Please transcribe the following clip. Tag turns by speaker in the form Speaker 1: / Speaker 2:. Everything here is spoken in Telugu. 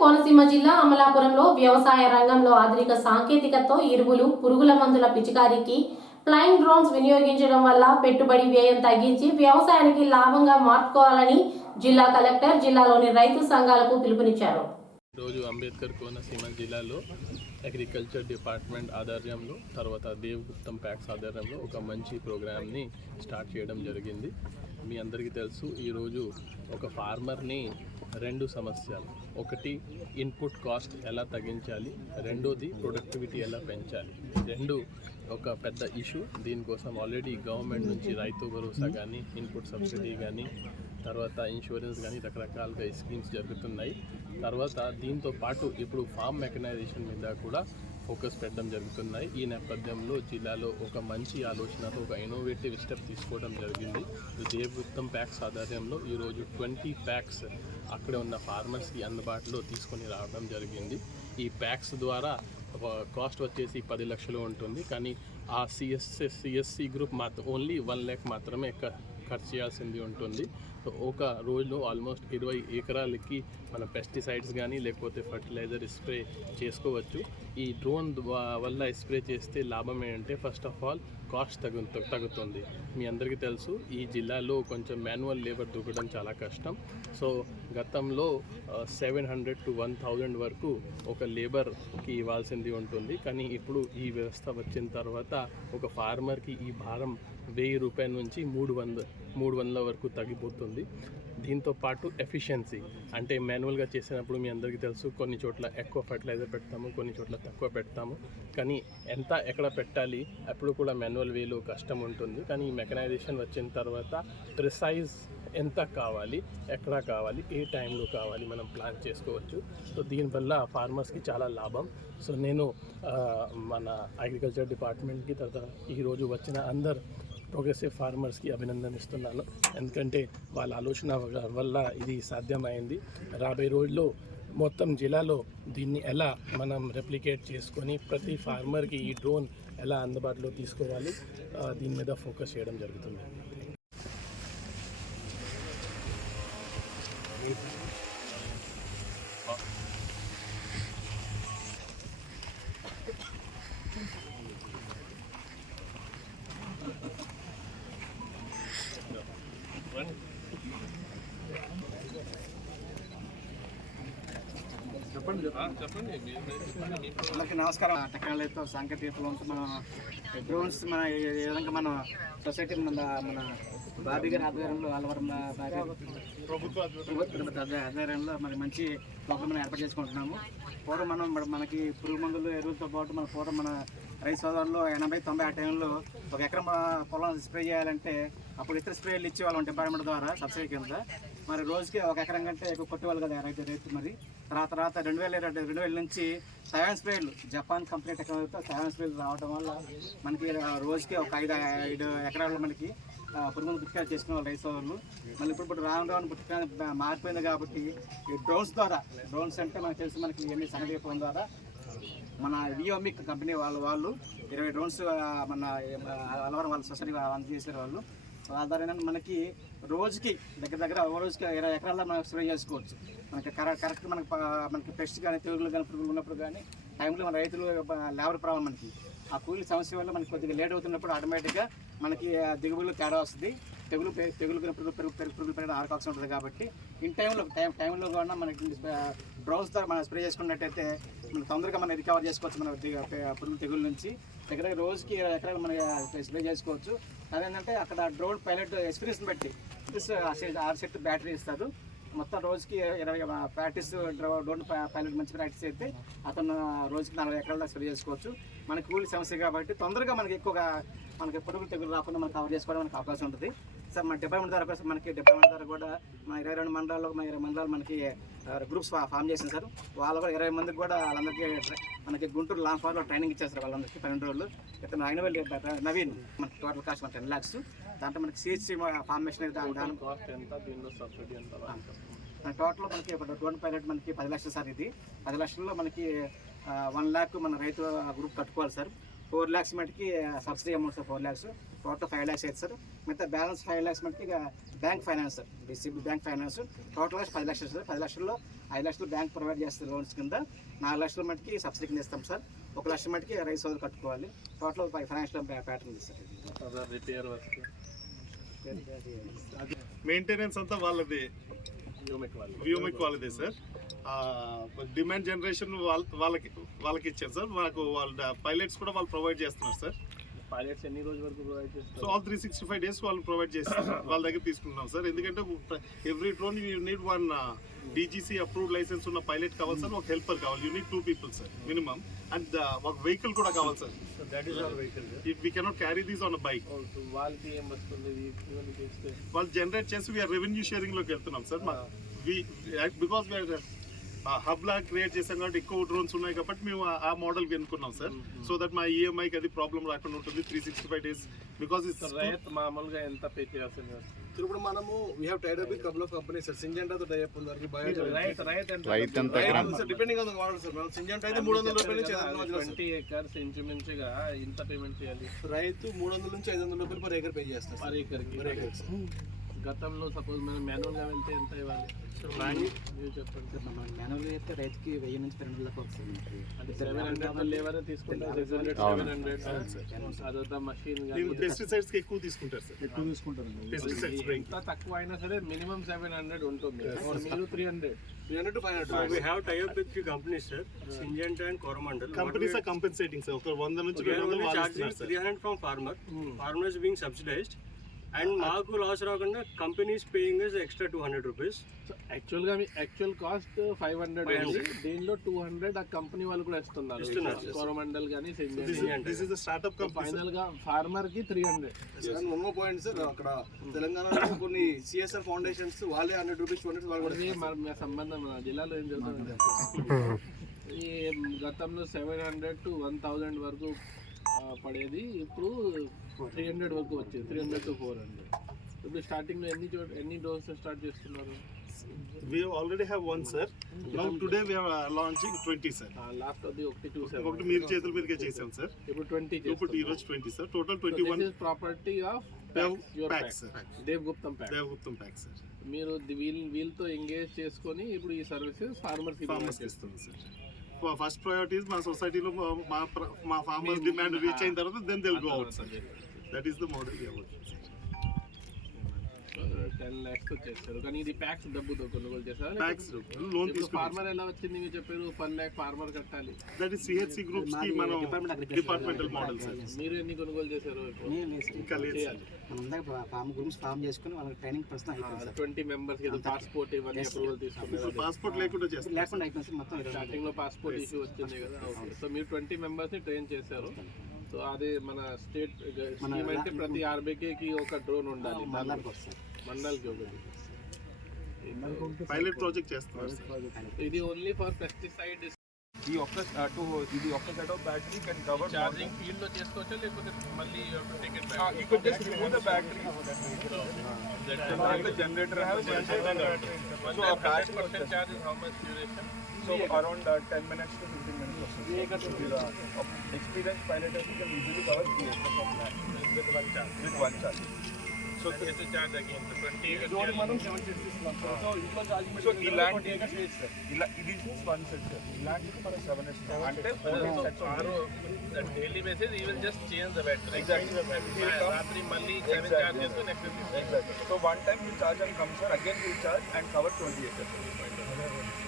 Speaker 1: కోనసీమ జిల్లా అమలాపురంలో వ్యవసాయ రంగంలో ఆధునిక సాంకేతికతో ఎరువులు పురుగుల మందుల పిచికారీకి ఫ్లైయింగ్ డ్రోన్స్ వినియోగించడం వల్ల పెట్టుబడి వ్యయం తగ్గించి వ్యవసాయానికి లాభంగా మార్చుకోవాలని జిల్లా కలెక్టర్ జిల్లాలోని రైతు సంఘాలకు పిలుపునిచ్చారు.
Speaker 2: ఈరోజు అంబేద్కర్ కోనసీమ జిల్లాలో అగ్రికల్చర్ డిపార్ట్మెంట్ ఆధ్వర్యంలో తర్వాత దేవగుప్తం ప్యాక్స్ ఆధ్వర్యంలో ఒక మంచి ప్రోగ్రామ్ని స్టార్ట్ చేయడం జరిగింది. మీ అందరికీ తెలుసు ఈరోజు ఒక ఫార్మర్ని రెండు సమస్యలు. ఒకటి ఇన్పుట్ కాస్ట్ ఎలా తగ్గించాలి? రెండోది ప్రొడక్టివిటీ ఎలా పెంచాలి? రెండు ఒక పెద్ద ఇష్యూ. దీనికోసం ఆల్రెడీ గవర్నమెంట్ నుంచి రైతు భరోసా కానీ ఇన్పుట్ సబ్సిడీ కానీ తర్వాత ఇన్సూరెన్స్ కానీ రకరకాలుగా స్కీమ్స్ జరుగుతున్నాయి. తర్వాత దీంతో పాటు ఇప్పుడు ఫామ్ మెకనైజేషన్ మీద కూడా ఫోకస్ పెట్టడం జరుగుతున్నాయి. ఈ నేపథ్యంలో జిల్లాలో ఒక మంచి ఆలోచనతో ఒక ఇన్నోవేటివ్ స్టెప్ తీసుకోవడం జరిగింది. దేవృత్తం ప్యాక్స్ ఆధ్వర్యంలో ఈరోజు ట్వంటీ ప్యాక్స్ అక్కడ ఉన్న ఫార్మర్స్కి అందుబాటులో తీసుకొని రావడం జరిగింది. ఈ ప్యాక్స్ ద్వారా కాస్ట్ వచ్చేసి పది లక్షలు ఉంటుంది. కానీ ఆ సిఎస్ సిఎస్సి గ్రూప్ మాత్రం ఓన్లీ వన్ ల్యాక్ మాత్రమే క- ఖర్చు చేయాల్సింది ఉంటుంది. సో ఒక రోజులో ఆల్మోస్ట్ ఇరవై ఎకరాలకి మన పెస్టిసైడ్స్ కానీ లేకపోతే ఫర్టిలైజర్ స్ప్రే చేసుకోవచ్చు. ఈ డ్రోన్ వల్ల స్ప్రే చేస్తే లాభం ఏంటంటే ఫస్ట్ ఆఫ్ ఆల్ కాస్ట్ తగ్గు తగ్గుతుంది. మీ అందరికీ తెలుసు ఈ జిల్లాలో కొంచెం మాన్యువల్ లేబర్ దొరకడం చాలా కష్టం. సో గతంలో seven hundred to one thousand వరకు ఒక లేబర్కి ఇవ్వాల్సింది ఉంటుంది. కానీ ఇప్పుడు ఈ వ్యవస్థ వచ్చిన తర్వాత ఒక ఫార్మర్కి ఈ భారం వెయ్యి రూపాయల నుంచి మూడు వంద మూడు వందల వరకు తగ్గిపోతుంది. దీంతో పాటు ఎఫిషియన్సీ అంటే మాన్యువల్గా చేసినప్పుడు మీ అందరికీ తెలుసు కొన్ని చోట్ల ఎక్కువ ఫర్టిలైజర్ పెడతాము కొన్ని చోట్ల తక్కువ పెడతాము. కానీ ఎంత ఎక్కడ పెట్టాలి అప్పుడు కూడా మాన్యువల్ వేలో కష్టం ఉంటుంది. కానీ ఈ మెకనైజేషన్ వచ్చిన తర్వాత ప్రిసైజ్ ఎంత కావాలి ఎక్కడ కావాలి ఏ టైంలో కావాలి మనం ప్లాన్ చేసుకోవచ్చు. సో దీనివల్ల ఫార్మర్స్కి చాలా లాభం. సో నేను మన అగ్రికల్చర్ డిపార్ట్మెంట్కి తర్వాత ఈరోజు వచ్చిన అందరు ప్రోగ్రెసివ్ ఫార్మర్స్కి అభినందనిస్తున్నాను. ఎందుకంటే వాళ్ళ ఆలోచన వల్ల ఇది సాధ్యమైంది. రాబోయే రోజుల్లో మొత్తం జిల్లాలో దీన్ని ఎలా మనం రెప్లికేట్ చేసుకొని ప్రతి ఫార్మర్కి ఈ డ్రోన్ ఎలా అందుబాటులో తీసుకోవాలి దీని మీద ఫోకస్ చేయడం జరుగుతుంది.
Speaker 3: అందరికీ నమస్కారం. టెక్నాలజీతో సాంకేతికతలో మన డ్రోన్స్ మన ఏ విధంగా మన సొసైటీ మన మన బాబీ గారి ఆధ్వర్యంలో అలవరం బాబీ ప్రభుత్వ ఆధ్వర్యంలో మన మంచి ప్రోగ్రామ్ ఏర్పాటు చేసుకుంటున్నాము. పూర్వం మనం మనకి పురుగు మందులు ఎరువులతో పాటు మన పూర్వం మన రైస్ సోదరులు ఎనభై తొంభై ఆ టైంలో ఒక ఎకరం పొలం స్ప్రే చేయాలంటే అప్పుడు ఇతర స్ప్రేలు ఇచ్చేవాళ్ళం డిపార్ట్మెంట్ ద్వారా సబ్సిడీ కింద. మరి రోజుకి ఒక ఎకరం కంటే ఎక్కువ కొట్టేవాళ్ళు కదా రైతు రైతు మరి. తర్వాత తర్వాత రెండు వేల రెండు రెండు వేల నుంచి సయాన్ స్ప్రేలు జపాన్ కంపెనీ టెక్నాలజీతో సయాన్ స్ప్రేలు రావడం వల్ల మనకి రోజుకి ఒక ఐదు ఐదు ఎకరాలు మనకి పురుగులు పిచికారి చేసుకునే వాళ్ళు రైతు సోదరులు. మళ్ళీ ఇప్పుడు ఇప్పుడు రాను రాను పుట్టుక మారిపోయింది కాబట్టి ఈ డ్రోన్స్ ద్వారా డ్రోన్స్ అంటే మనకు తెలిసి మనకి ఇవన్నీ సంగతి ద్వారా మన వియోమిక్ కంపెనీ వాళ్ళ వాళ్ళు ఇరవై డ్రోన్స్ మన అలవరం వాళ్ళు వాళ్ళ సొసైటీ అందజేసారు వాళ్ళు. ఆధారంగా మనకి రోజుకి దగ్గర దగ్గర ఒక రోజుకి ఇరవై ఎకరాల్లో మనం స్ప్రే చేసుకోవచ్చు. మనకి కరెక్ట్ కరెక్ట్ మనకి మనకి పెస్ట్ కానీ తెగులు కానీ పురుగులు ఉన్నప్పుడు కానీ టైంలో మన రైతులు లేబర్ ప్రాబ్లం మనకి. ఆ కూలి సమస్య వల్ల మనకి కొద్దిగా లేట్ అవుతున్నప్పుడు ఆటోమేటిక్గా మనకి దిగుబడులు తేడా వస్తుంది. తెగులు తెగులు పెరుగు పెరుగు పెరుగు పురుగులు పెరగడం ఆరకాల్సి ఉంటుంది కాబట్టి ఇన్ టైంలో టైం టైంలో కూడా మనకి డ్రోన్స్ ద్వారా మనం స్ప్రే చేసుకున్నట్టయితే మనం తొందరగా మనం రికవర్ చేసుకోవచ్చు మన పురుగు తెగుల నుంచి. దగ్గర రోజుకి ఇరవై ఎకరాలు మనం స్ప్రే చేసుకోవచ్చు. అదేంటంటే అక్కడ డ్రోన్ పైలట్ ఎక్స్పీరియన్స్ బట్టి ప్లస్ ఆరు సెట్ బ్యాటరీ ఇస్తారు మొత్తం రోజుకి ఇరవై ప్రాక్టీస్ డ్రోన్ పైలట్ మంచి ప్రాక్టీస్ అయితే అతను రోజుకి నలభై ఎకరాల స్ప్రే చేసుకోవచ్చు. మనకి కూలి సమస్య కాబట్టి తొందరగా మనకి ఎక్కువగా మనకి పురుగులు తెగులు రాకుండా మనం కవర్ చేసుకోవడం మనకి అవకాశం ఉంటుంది. సార్ మన డిపార్ట్మెంట్ ద్వారా కూడా మనకి డిపార్ట్మెంట్ ద్వారా కూడా మన ఇరవై రెండు మండలాల్లో మన ఇరవై మండలాలు మనకి గ్రూప్స్ ఫామ్ చేసింది సార్. వాళ్ళు కూడా ఇరవై మందికి కూడా వాళ్ళందరికీ మనకి గుంటూరు లాంగ్ ఫార్లో ట్రైనింగ్ ఇచ్చేస్తారు వాళ్ళందరికీ పన్నెండు రోజులు. ఇతను అయినవల్లి నవీన్ మనకి టోటల్ కాస్ట్ మన టెన్ ల్యాక్స్ దాంట్లో మనకి సిహెచ్సి ఫార్మేషన్ టోటల్ మనకి డ్రోన్ పైలట్ మనకి పది లక్షలు సార్ ఇది. పది లక్షల్లో మనకి వన్ ల్యాక్ మన రైతు గ్రూప్ కట్టుకోవాలి సార్. ఫోర్ ల్యాక్స్ మటుకి subsidy amount sir four lakhs total five lakhs అయితే సార్. మిగతా బ్యాలెన్స్ ఫైవ్ ల్యాక్స్ మటుకి bank finance sir DCB bank finance. టోటల్గా పది లక్షలు సార్. పది లక్షల్లో ఐదు లక్షలు బ్యాంక్ ప్రొవైడ్ చేస్తారు లోన్స్ కింద. నాలుగు లక్షల మటుకి సబ్సిడీ కింద ఇస్తాం సార్. ఒక లక్ష మటుకి రైతు సోదరు కట్టుకోవాలి. టోటల్ ఫైనాన్షియల్ ప్యాటర్న్ ఉంది సార్.
Speaker 2: రిపేర్ వస్తే
Speaker 4: మెయింటెనెన్స్ అంతా వాళ్ళది. వ్యూమిక్ వాళ్ళదే సార్. డిమాండ్ జనరేషన్ వాళ్ళ వాళ్ళకి వాళ్ళకి ఇచ్చారు సార్. మాకు వాళ్ళ పైలట్స్ కూడా వాళ్ళు ప్రొవైడ్ చేస్తున్నారు సార్.
Speaker 2: పైలట్స్ ఎన్ని రోజుల వరకు ప్రొవైడ్
Speaker 4: సో
Speaker 2: చేస్తారు
Speaker 4: all three sixty five days వాళ్ళు ప్రొవైడ్ చేస్తారు వాళ్ళ దగ్గర తీసుకుంటున్నాం సార్. ఎందుకంటే every drone you need one DGC approved licence ఉన్న పైలట్ కావాలి సార్. ఒక హెల్పర్ కావాలి. You need two people sir minimum and ఒక వెహికల్ కూడా కావాలి sir. If we cannot carry these on bike వాళ్ళు జనరేట్ చేసి వీఆర్ రెవెన్యూ షేరింగ్లోకి వెళ్తున్నాం సార్. బికాస్ వీఆర్ హబ్ లా క్రియేట్ చేసాం కాబట్టి ఎక్కువ డ్రోన్స్ ఉన్నాయి కాబట్టి మేము ఆ- మోడల్ ఎన్నుకున్నాం సార్ సో దట్ మా E ఈఎంఐకి అది ప్రాబ్లం రాకుండా ఉంటుంది three sixty five days because
Speaker 2: రైతు మామూలుగా ఎంత పే చేయాల్సింది వస్తుంది
Speaker 5: ఇప్పుడు మనము we have tied up with couple of companies sir సింజెంటాతో tie up ఉంది వారికి బయో
Speaker 2: రైతు రైతు ఎంత
Speaker 5: sir depending on the model sir మనం సింజెంట్ అయితే మూడు వందల రూపాయల నుంచి ఐదు వందల మధ్యలో సార్.
Speaker 2: ట్వంటీ ఎకర్స్ ఇంచుమించుగా ఇంత పేమెంట్ చేయాలి.
Speaker 5: రైతు మూడు వందల నుంచి ఐదు వందల రూపాయలు పర్ ఏకర్ పే చేస్తారు
Speaker 2: పర్ ఏకర్కి
Speaker 5: పర్ సార్
Speaker 2: గతంలో సపోజ్ మనం మాన్యువల్గా వెళ్తే ఎంత ఇవ్వాలి? చెప్పండి.
Speaker 3: సార్ మనం మాన్యువల్గా అయితే రైతుకి వెయ్యి నుంచి పన్నెండు దాకా వస్తుంది. మనకి.
Speaker 2: అంటే సెవెన్ హండ్రెడ్ లేవరే తీసుకుంటారు? Six hundred seven hundred machine
Speaker 4: పెస్టిసైడ్స్కి ఎక్కువ తీసుకుంటారు సార్. ఎక్కువ తీసుకుంటారు. పెస్టిసైడ్స్
Speaker 2: ఎంత తక్కువ అయినా సరే మినిమం సెవెన్ హండ్రెడ్ ఉంటుంది. మీరు three hundred
Speaker 5: three hundred to five
Speaker 6: So
Speaker 5: hundred.
Speaker 4: Companies are compensating sir ఒక వంద నుంచి
Speaker 6: We
Speaker 4: రెండు
Speaker 6: are
Speaker 4: వందలు
Speaker 6: only
Speaker 4: వాళ్ళు
Speaker 6: charging
Speaker 4: ఇస్తున్నారు సార్
Speaker 6: 300 from And మాకు లాస్ రాకుండా companies paying is extra two hundred rupees
Speaker 2: యాక్చువల్గా మీ యాక్చువల్ కాస్ట్ ఫైవ్ హండ్రెడ్ ఉంది. దీనిలో టూ హండ్రెడ్ ఆ కంపెనీ వాళ్ళు కూడా ఇస్తున్నారు. కోరమండల్ కానీ
Speaker 4: దిస్ ఇస్ స్టార్ట్అప్
Speaker 2: ఫైనల్గా ఫార్మర్కి three hundred
Speaker 5: and more point sir అక్కడ తెలంగాణలో కొన్ని సిఎస్ఆర్ ఫౌండేషన్స్ వాళ్ళే హండ్రెడ్ రూపీస్ టూ హండ్రెడ్ వాళ్ళు కూడా
Speaker 2: సంబంధం మన జిల్లాలో ఏం జరుగుతుంది ఈ గతంలో seven hundred to one thousand వరకు పడేది. ఇప్పుడు త్రీ హండ్రెడ్ వరకు వచ్చింది. Three hundred to four hundred ఇప్పుడు స్టార్టింగ్లో ఎన్ని చోట ఎన్ని డోస్ స్టార్ట్ చేస్తున్నారు?
Speaker 4: We already have one sir now today we are launching twenty sir
Speaker 2: last అది ఒకటి టూ
Speaker 4: ఒకటి మీరు చేతుల మీదకే చేసాం సార్
Speaker 2: ఇప్పుడు ట్వంటీ
Speaker 4: ఇప్పుడు ఈ రోజు twenty sir total twenty one
Speaker 2: property of Dev గుప్తం ప్యాక్
Speaker 4: దేవగుప్తం ప్యాక్ సార్
Speaker 2: మీరు ది- వీల్ వీళ్ళతో ఎంగేజ్ చేసుకొని ఇప్పుడు ఈ సర్వీసెస్ ఫార్మర్స్
Speaker 4: ఫార్మర్స్ ఇస్తుంది సార్ ఫస్ట్ ప్రయారిటీస్ మా సొసైటీలో మా మా ఫార్మర్స్ డిమాండ్ రీచ్ అయిన తర్వాత then tell go out that is the model
Speaker 2: ten lakhs వచ్చేస్తారు కానీ ఇది ప్యాక్స్ డబ్బుతో కొనుగోలు చేస్తారు?
Speaker 4: ప్యాక్స్ లోన్
Speaker 2: ఇప్పుడు
Speaker 4: తీసుకున్నాం
Speaker 2: ఫార్మర్ ఎలా వచ్చింది మీరు చెప్పారు? వన్ ల్యాక్ ఫార్మర్ కట్టాలి.
Speaker 4: దట్ ఈస్ సిహెచ్సి గ్రూప్స్కి మనం డిపార్ట్మెంటల్ మోడల్ సార్
Speaker 2: మీరు ఎన్ని కొనుగోలు చేశారు
Speaker 3: నేను లేదు. సార్.
Speaker 4: ఇంకా లేదు. సార్
Speaker 3: మనం ఇందాక ఫామ్ గురించి ఫామ్ చేసుకుని వాళ్ళకి ట్రైనింగ్ ప్రస్తుతం అయిపోయింది సార్.
Speaker 2: ట్వంటీ మెంబర్స్కి పాస్పోర్ట్ ఇవన్నీ అప్రూవల్ తీసుకున్నారు.
Speaker 4: పాస్పోర్ట్ లేకుండా చేస్తాం
Speaker 3: లేకుండా అయిపోయింది సార్ మొత్తం ఇరవై
Speaker 2: స్టార్టింగ్లో పాస్పోర్ట్ ఇష్యూ వచ్చింది కదా. ఓకే సో మీరు ట్వంటీ మెంబర్స్ని ట్రైన్ చేశారు. సో అది మన స్టేట్ స్కీమ్ అంటే ప్రతి ఆర్బీకే కి ఒక డ్రోన్ ఉండాలి
Speaker 3: మండలానికి వస్తారు
Speaker 2: మండల్కి ఒకటి
Speaker 4: పైలట్ ప్రాజెక్ట్ చేస్తున్నారు సార్
Speaker 2: ఇది ఓన్లీ ఫర్ పెస్టిసైడ్
Speaker 7: ఈ ఒక్క టూ ఇది ఒక్క set of battery can cover
Speaker 2: charging ఫీల్డ్లో చేసుకోవచ్చా లేకపోతే మళ్ళీ ticket
Speaker 7: you could just remove the battery the generator has
Speaker 2: so hundred percent charge how much duration
Speaker 7: so around uh, 10 minutes to 15 minutes వస్తుంది the experienced pilot can easily cover three acres of land
Speaker 2: with one charge
Speaker 7: with one charge
Speaker 2: so this charge again twenty
Speaker 7: drone మనం సెవెన్ సిక్స్ ఇస్తున్నాం సో ఇంట్లో ఛార్జింగ్ సో ఇలాంటి ఇలా ఇది వన్ సెట్ సార్ ఇలాంటిది మనం సెవెన్ ఇస్తాం అంటే
Speaker 2: daily basis you will just change the battery
Speaker 7: Exactly.
Speaker 2: రాత్రి మళ్ళీ సెవెన్ చార్జ్ చేస్తే next
Speaker 7: exactly so one time we charge and come sir again we charge and cover 20 acres